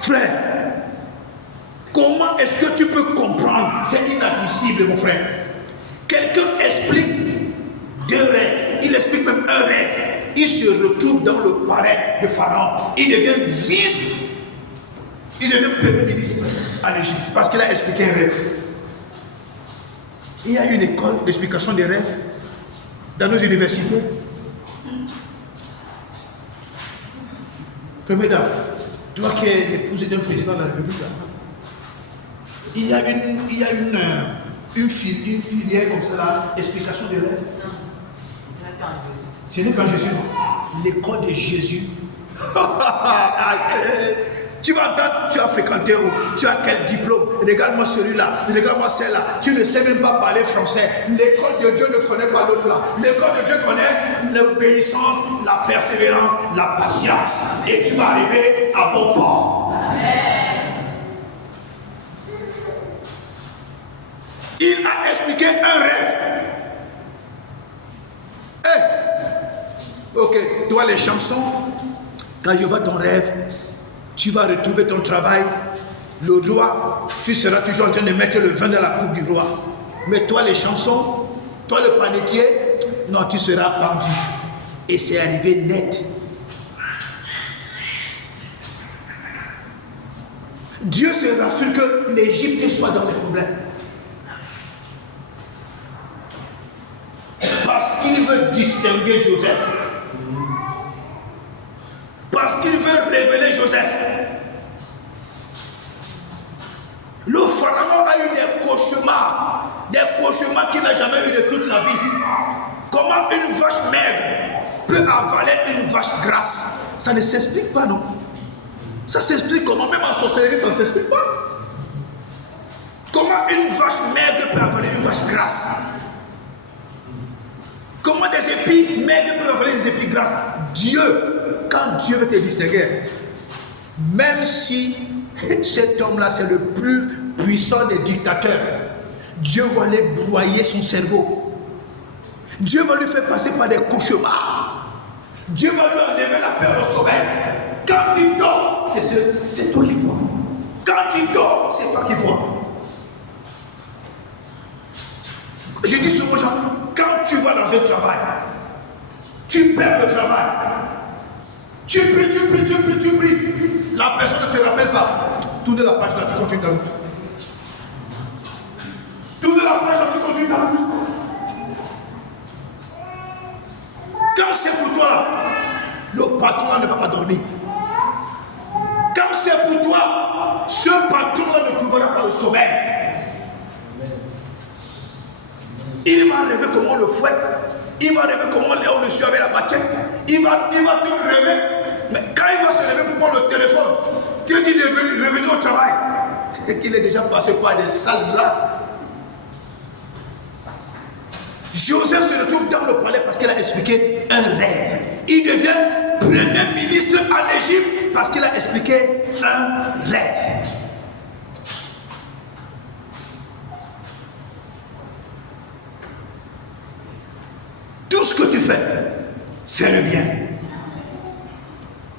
Frère, comment est-ce que tu peux comprendre? C'est inadmissible, mon frère. Quelqu'un explique deux rêves, il explique même un rêve. Il se retrouve dans le palais de Pharaon. Il devient il devient premier ministre en Égypte parce qu'il a expliqué un rêve. Il y a une école d'explication des rêves dans nos universités. Première dame, toi qui es l'épouse d'un président de la République, là, il y a une filière comme ça, là, explication des rêves. Non, ce n'est pas Jésus, non. L'école de Jésus. Tu vas entendre, tu as fréquenté où? Tu as quel diplôme? Regarde-moi celui-là, regarde-moi celle-là. Tu ne sais même pas parler français. L'école de Dieu ne connaît pas l'autre là. L'école de Dieu connaît l'obéissance, la persévérance, la patience. Et tu vas arriver à bon port. Il a expliqué un rêve. Ok, toi les chansons, quand je vois ton rêve, tu vas retrouver ton travail, le roi, tu seras toujours en train de mettre le vin dans la coupe du roi. Mais toi les chansons, toi le panetier, non, tu seras pendu. Et c'est arrivé net. Dieu se rassure que l'Égypte soit dans les problèmes. Parce qu'il veut distinguer Joseph. Parce qu'il veut révéler Joseph. Le pharaon a eu des cauchemars qu'il n'a jamais eu de toute sa vie. Comment une vache maigre peut avaler une vache grasse? Ça ne s'explique pas, non? Ça s'explique comment? Même en sorcellerie, ça ne s'explique pas. Comment une vache maigre peut avaler une vache grasse? Comment des épis maigres peuvent avaler des épis grasses? Dieu, quand Dieu veut te distinguer, même si cet homme-là c'est le plus puissant des dictateurs, Dieu va aller broyer son cerveau. Dieu va lui faire passer par des cauchemars. Dieu va lui enlever la peur au sommeil. Quand il dort, c'est toi qui vois. Quand il dort, c'est toi qui vois. Je dis souvent aux gens, quand tu vas dans un travail, tu perds le travail. Tu pries. La personne ne te rappelle pas. Tourne la page là, tu continues ta route. Tourne la page là, tu continues ta route. Quand c'est pour toi là, le patron là ne va pas dormir. Quand c'est pour toi, ce patron là ne trouvera pas le sommeil. Il va rêver comment on le fouette. Il va rêver comment on est au-dessus avec la machette. Il va te rêver. Mais quand il va se lever pour prendre le téléphone, Dieu dit de revenir au travail. Et qu'il est déjà passé par des sales draps. Joseph se retrouve dans le palais parce qu'il a expliqué un rêve. Il devient premier ministre en Égypte parce qu'il a expliqué un rêve. Tout ce que tu fais, fais-le bien.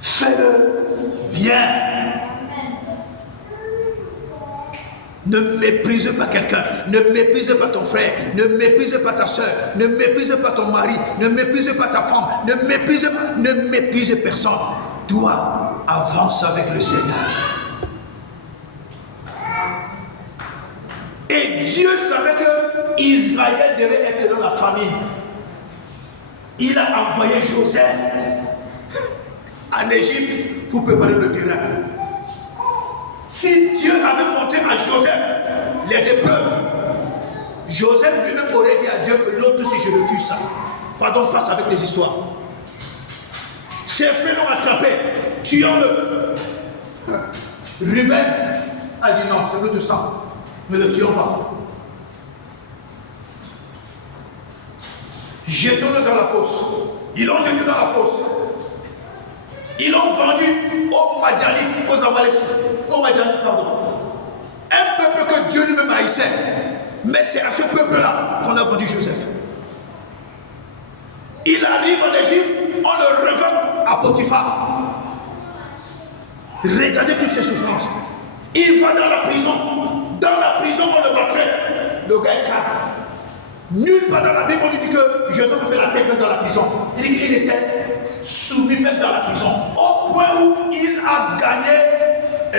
Fais-le bien. Ne méprise pas quelqu'un. Ne méprise pas ton frère. Ne méprise pas ta soeur. Ne méprise pas ton mari. Ne méprise pas ta femme. Ne méprise personne. Toi, avance avec le Seigneur. Et Dieu savait que Israël devait être dans la famille. Il a envoyé Joseph en Égypte pour préparer le terrain. Si Dieu avait montré à Joseph les épreuves, Joseph lui-même aurait dit à Dieu que l'autre, si je refuse ça, pardon, passe avec les histoires. Ses frères l'ont attrapé, tuons-le. Ruben a dit non, c'est notre sang, ne le tuons pas. Jetons-le dans la fosse. Ils l'ont jeté dans la fosse. Ils l'ont vendu aux Madianites, aux Amalécites, aux Madianites, pardon. Un peuple que Dieu lui-même haïssait. Mais c'est à ce peuple-là qu'on a vendu Joseph. Il arrive en Égypte, on le revend à Potiphar. Regardez toutes ces souffrances. Il va dans la prison. Dans la prison, on le maltraite. Le gars est calme. Nulle part dans la Bible, on dit que Joseph a fait la tête dans la prison. Il dit qu'il était soumis même dans la prison. Au point où il a gagné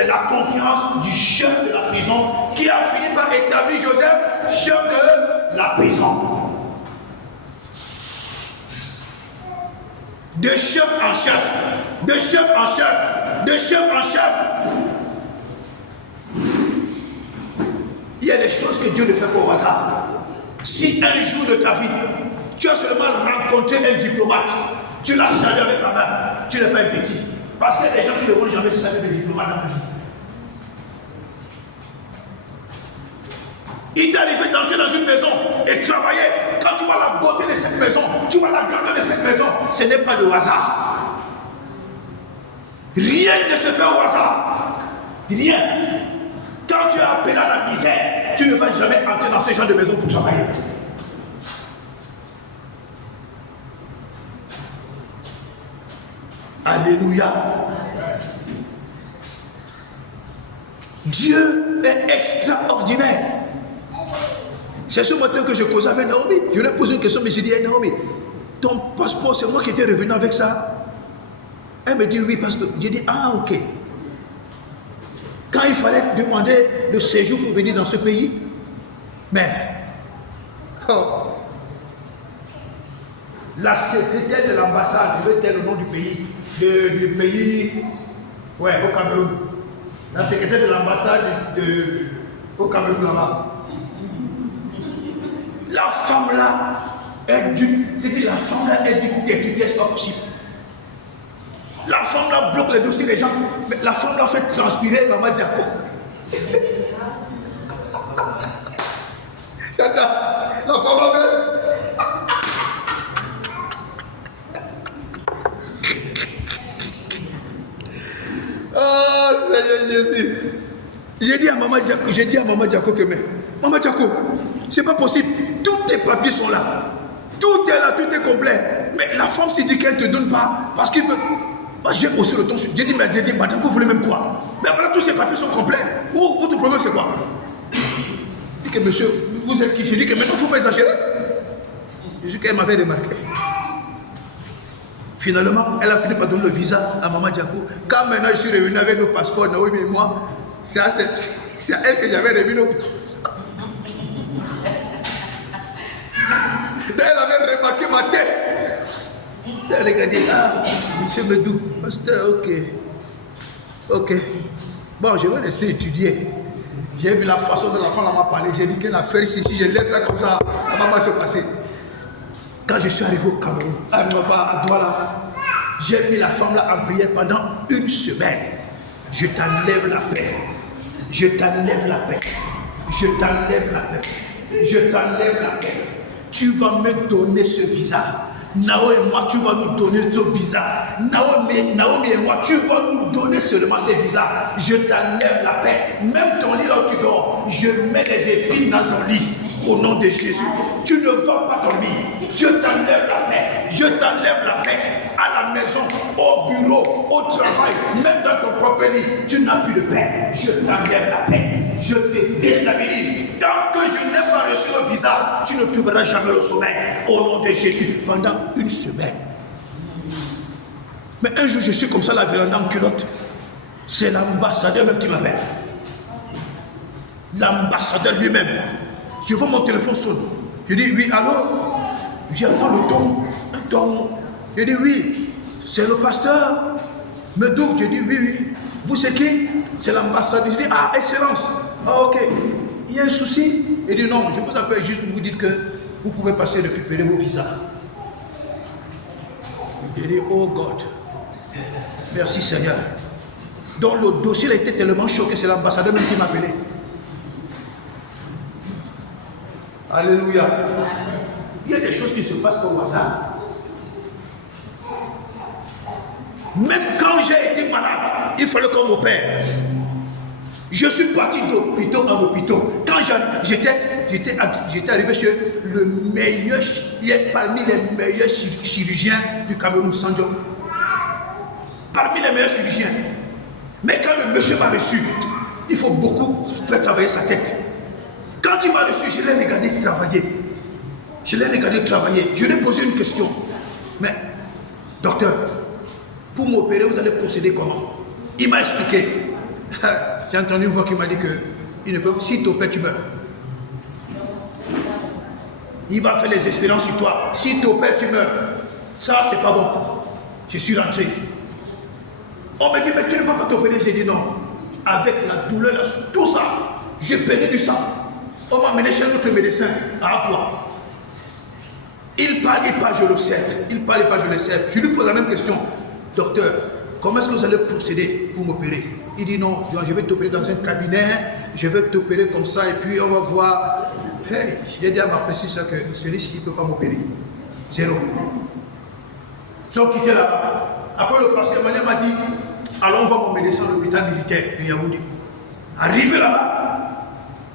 la confiance du chef de la prison, qui a fini par établir Joseph chef de la prison. De chef en chef, de chef en chef, de chef en chef. Il y a des choses que Dieu ne fait pas au hasard. Si un jour de ta vie, tu as seulement rencontré un diplomate, tu l'as salué avec la main, tu n'es pas un petit. Parce qu'il y a des gens qui ne vont jamais saluer des diplomates dans la vie. Il t'est arrivé d'entrer dans une maison et travailler. Quand tu vois la beauté de cette maison, tu vois la grandeur de cette maison, ce n'est pas le hasard. Rien ne se fait au hasard. Rien. Quand tu es appelé à la misère, tu ne vas jamais entrer dans ce genre de maison pour travailler. Alléluia. Dieu est extraordinaire. C'est ce matin que je causais avec Naomi. Je lui ai posé une question, mais j'ai dit, hey, Naomi, ton passeport, c'est moi qui étais revenu avec ça. Elle me dit, oui, pasteur. J'ai dit, ah, ok. Quand il fallait demander le séjour pour venir dans ce pays, mais la secrétaire de l'ambassade, je vais dire le nom du pays, ouais, au Cameroun. La secrétaire de l'ambassade au Cameroun là-bas. La femme là est d'une têtutesse pas possible. La femme là bloque les dossiers des gens. Mais la femme là fait transpirer Maman Diako. J'entends. La femme là fait. Oh Seigneur Jésus. J'ai dit à Maman Diako que mais Maman Diako, c'est pas possible. Tous tes papiers sont là. Tout est là, tout est complet. Mais la femme s'est dit qu'elle ne te donne pas parce qu'il veut. Moi j'ai haussé le ton. J'ai dit, madame, vous voulez même quoi? Mais voilà, tous ces papiers sont complets. Votre problème c'est quoi? Je dis que monsieur, vous êtes qui? Je dis que maintenant il ne faut pas exagérer. Je dis qu'elle m'avait remarqué. Finalement, elle a fini par donner le visa à Maman Diako. Quand maintenant je suis revenu avec nos passeports, Naomi et moi, c'est à elle que j'avais remis nos passeports. Elle avait remarqué ma tête. Elle a regardé, ah, monsieur Medou, pasteur, ok. Bon, je vais rester étudier. J'ai vu la façon dont la femme m'a parlé. J'ai dit qu'elle a fait ici, si je laisse ça comme ça va pas se passer. Quand je suis arrivé au Cameroun, à Douala, j'ai mis la femme là en prière pendant une semaine. Je t'enlève la paix. Je t'enlève la paix. Je t'enlève la paix. Je t'enlève la paix. Tu vas me donner ce visa. Naomi et moi, tu vas nous donner ce visa. Naomi et moi, tu vas nous donner seulement ces visas. Je t'enlève la paix. Même ton lit là où tu dors, je mets des épines dans ton lit. Au nom de Jésus. Tu ne vas pas dormir. Je t'enlève la paix. Je t'enlève la paix. À la maison, au bureau, au travail, même dans ton propre lit, tu n'as plus de paix. Je t'enlève la paix. Je te déstabilise. Tant que je n'ai pas reçu le visa, tu ne trouveras jamais le sommeil. Au nom de Jésus, pendant une semaine. Mais un jour, je suis comme ça, la véranda en culotte. C'est l'ambassadeur même qui m'appelle. L'ambassadeur lui-même. Je vois mon téléphone sonne. Je dis oui, allô? J'entends le ton. Je dis oui, c'est le pasteur. Medou, je dis oui. Vous c'est qui? C'est l'ambassadeur. Je dis ah, excellence. Ah, ok. Il y a un souci? Il dit non, je vous appelle juste pour vous dire que vous pouvez passer et récupérer vos visas. Je dis oh God. Merci Seigneur. Donc le dossier a été tellement choqué, c'est l'ambassadeur même qui m'a appelé. Alléluia. Il y a des choses qui ne se passent pas au hasard. Même quand j'ai été malade, il fallait qu'on m'opère. Je suis parti d'hôpital en hôpital. Quand j'étais arrivé chez le meilleur, parmi les meilleurs chirurgiens du Cameroun, Sanjo. Parmi les meilleurs chirurgiens. Mais quand le monsieur m'a reçu, il faut beaucoup faire travailler sa tête. Quand il m'a reçu, je l'ai regardé travailler. Je l'ai regardé travailler. Je lui ai posé une question. Mais, docteur, pour m'opérer, vous allez procéder comment? Il m'a expliqué. J'ai entendu une voix qui m'a dit que il ne peut, si tu opères, tu meurs. Il va faire les expériences sur toi. Si tu opères, tu meurs. Ça, c'est pas bon. Je suis rentré. On m'a dit, mais tu ne vas pas t'opérer. J'ai dit non. Avec la douleur, tout ça, j'ai perdu du sang. On m'a amené chez notre médecin. À toi. Il parle, je l'observe. Il parle, je l'observe. Je lui pose la même question. Docteur, comment est-ce que vous allez procéder pour m'opérer? Il dit non, je vais t'opérer dans un cabinet. Je vais t'opérer comme ça et puis on va voir. Hey, j'ai dit à ma précise ça que celui-ci ne peut pas m'opérer. Zéro. Ils sont quittés là-bas. Après le pasteur m'a dit, allons voir mon médecin à l'hôpital militaire de Yaoundé. Arrivé là-bas,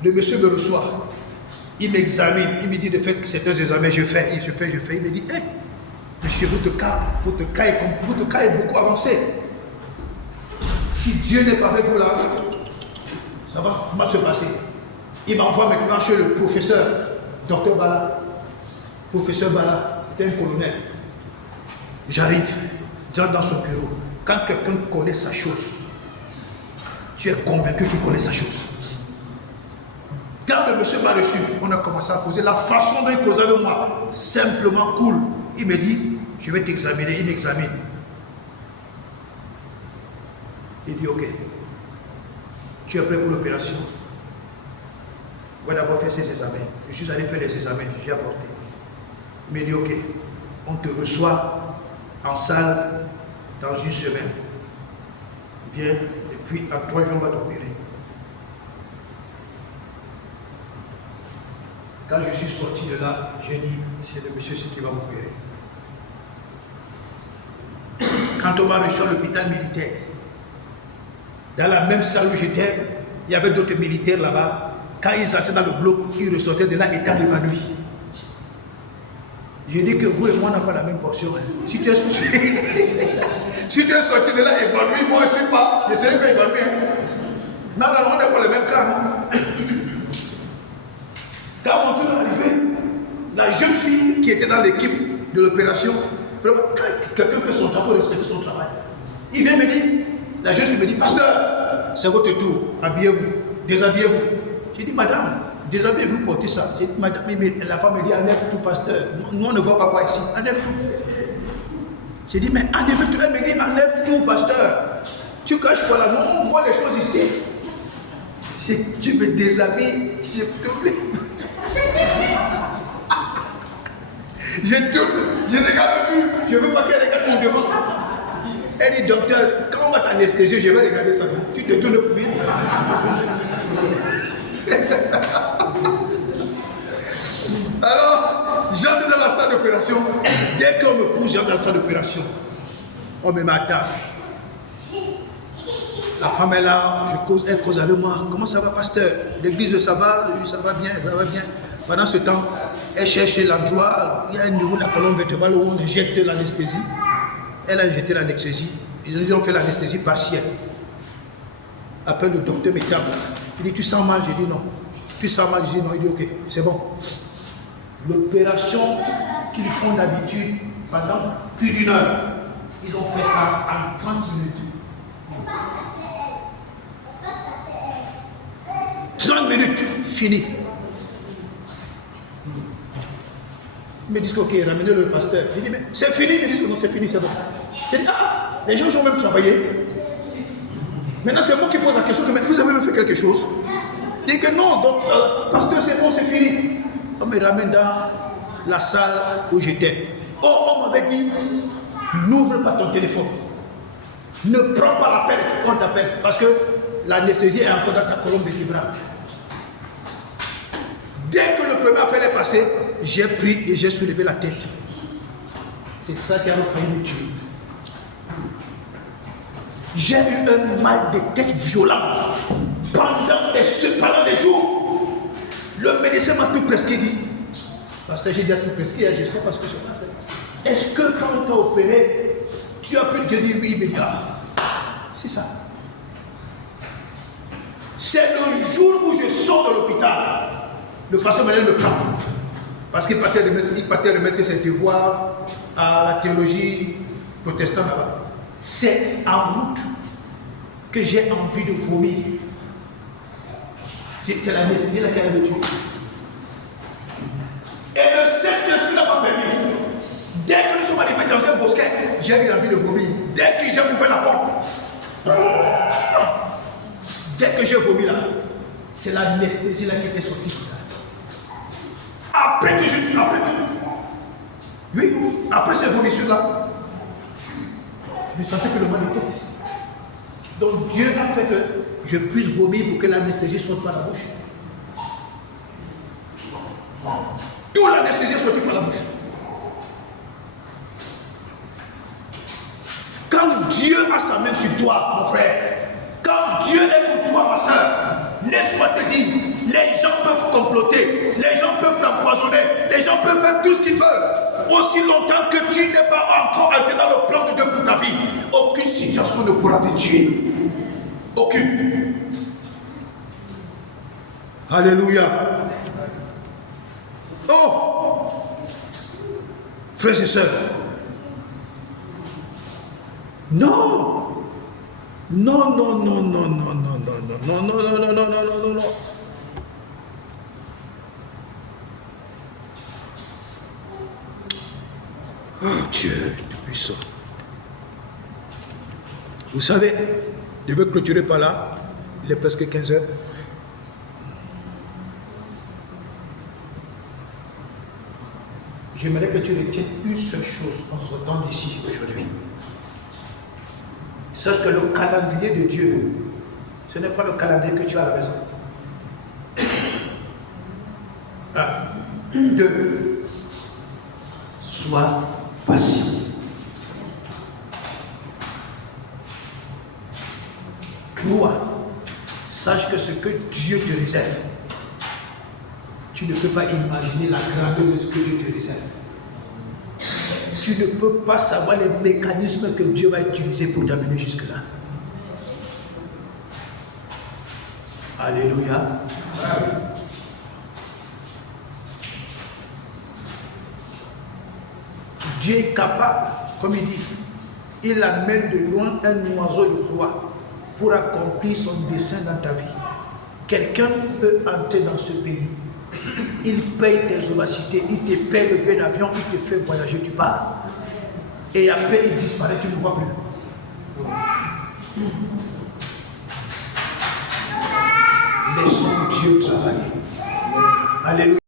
le monsieur me reçoit. Il m'examine, il me dit de faire certains examens, je fais. Il me dit, hey, monsieur, votre cas est beaucoup avancé. Si Dieu n'est pas avec vous là, ça va mal se passer. Il m'envoie maintenant chez le professeur, docteur Bala. Professeur Bala, c'était un colonel. J'arrive, j'entre dans son bureau. Quand quelqu'un connaît sa chose, tu es convaincu qu'il connaît sa chose. Quand le monsieur m'a reçu, on a commencé à causer. La façon dont il causait avec moi, simplement cool. Il me dit, je vais t'examiner. Il m'examine. Il dit, ok, tu es prêt pour l'opération? On va d'abord faire ses examens. Je suis allé faire les examens, j'ai apporté. Il m'a dit, ok, on te reçoit en salle dans une semaine. Viens, et puis en 3 jours, on va t'opérer. Quand je suis sorti de là, j'ai dit, c'est le monsieur qui va m'opérer. Quand on m'a reçu à l'hôpital militaire, dans la même salle où j'étais, il y avait d'autres militaires là-bas. Quand ils entraient dans le bloc, ils ressortaient de là étant évanouis. J'ai dit que vous et moi, on n'a pas la même portion. Hein. Si tu es sorti de là évanoui, moi je ne sais pas. Je serai pas évanoui. Hein. Non, on n'est pas le même cas. Hein. Quand mon tour est arrivé, la jeune fille qui était dans l'équipe de l'opération, vraiment, quelqu'un fait son travail, respecte son travail. Il vient me dire, la jeune fille me dit, pasteur, c'est votre tour, habillez-vous, déshabillez-vous. J'ai dit, madame, déshabillez-vous, portez ça. J'ai dit, madame, mais la femme me dit, enlève tout, pasteur. Nous, on ne voit pas quoi ici, enlève tout. J'ai dit, mais enlève tout. Elle me dit, enlève tout, pasteur. Tu caches pas là, nous, on voit les choses ici. Si tu me déshabilles, s'il te plaît. Je tourne, je regarde plus, je ne veux pas qu'elle regarde mon devant. Elle dit, docteur, quand on va t'anesthésier, je vais regarder ça. Tu te tournes pour lui. Alors, j'entre dans la salle d'opération. Dès qu'on me pousse, j'entre dans la salle d'opération. On me met à table. La femme est là, elle cause avec moi. Comment ça va, pasteur? L'église, ça va? Ça va bien, ça va bien. Pendant ce temps, elle cherche l'endroit, il y a un niveau de la colonne vertébrale où on injecte l'anesthésie. Elle a injecté l'anesthésie. Ils nous ont fait l'anesthésie partielle. Après, le docteur me tape. Il dit, tu sens mal? J'ai dit non. Tu sens mal? J'ai dit non. Il dit, ok, c'est bon. L'opération qu'ils font d'habitude pendant plus d'1 heure, ils ont fait ça en 30 minutes. 30 minutes, fini. Ils me disent, ok, ramenez le pasteur. Je dis, mais c'est fini? Ils me disent, non, c'est fini, c'est bon. Je dis, ah, les gens ont même travaillé. Maintenant, c'est moi qui pose la question, mais vous avez même fait quelque chose? Il dit que non, donc, pasteur, c'est bon, c'est fini. On me ramène dans la salle où j'étais. Oh, on m'avait dit, n'ouvre pas ton téléphone. Ne prends pas l'appel, on t'appelle. Parce que l'anesthésie est encore dans ta colonne vertébrale. Dès que le premier appel est passé, j'ai pris et j'ai soulevé la tête. C'est ça qui a failli me tuer. J'ai eu un mal de tête violent pendant des jours. Le médecin m'a tout prescrit dit. Parce que j'ai déjà tout prescrit, je sais pas ce que je pensais. Est-ce que quand on t'a opéré, tu as pu te dire oui, mais c'est ça. C'est le jour où je sors de l'hôpital. Le pasteur Manuel me prend. Parce qu'il partait remettre ses devoirs à la théologie protestante là-bas. C'est en route que j'ai envie de vomir. C'est l'anesthésie laquelle me tue. Et le Saint-Esprit n'a pas permis. Dès que nous sommes arrivés dans un bosquet, j'ai eu envie de vomir. Dès que j'ai ouvert la porte, dès que j'ai vomi là, c'est l'anesthésie là qui était sortie comme ça. Après ces vomissures là, je me sentais que le mal était. Donc Dieu a fait que je puisse vomir pour que l'anesthésie sorte par la bouche. Toute l'anesthésie est sortie par la bouche. Quand Dieu a sa main sur toi, mon frère, quand Dieu est pour toi, ma soeur, laisse-moi te dire, les gens peuvent comploter, les gens peuvent t'empoisonner, les gens peuvent faire tout ce qu'ils veulent. Aussi longtemps que tu n'es pas encore entré dans le plan de Dieu pour ta vie, aucune situation ne pourra te tuer. Aucune. Alléluia. Oh, frères et sœurs, non, non, non, non, non, non, non, non, non, non, non, non, non, non, non, non, non. Oh Dieu, tout-puissant. Vous savez, je veux clôturer par là. Il est presque 15 heures. J'aimerais que tu retiennes une seule chose en sortant d'ici aujourd'hui. Sache que le calendrier de Dieu, ce n'est pas le calendrier que tu as à la maison. 1, 2, sois patient. Toi, sache que ce que Dieu te réserve, tu ne peux pas imaginer la grandeur de ce que Dieu te réserve. Tu ne peux pas savoir les mécanismes que Dieu va utiliser pour t'amener jusque-là. Alléluia. Dieu est capable, comme il dit, il amène de loin un oiseau de proie pour accomplir son dessein dans ta vie. Quelqu'un peut entrer dans ce pays, il paye tes ovacités, il te paye le billet d'avion, il te fait voyager, tu pars. Et après il disparaît, tu ne le vois plus. Laissons Dieu travailler. Alléluia.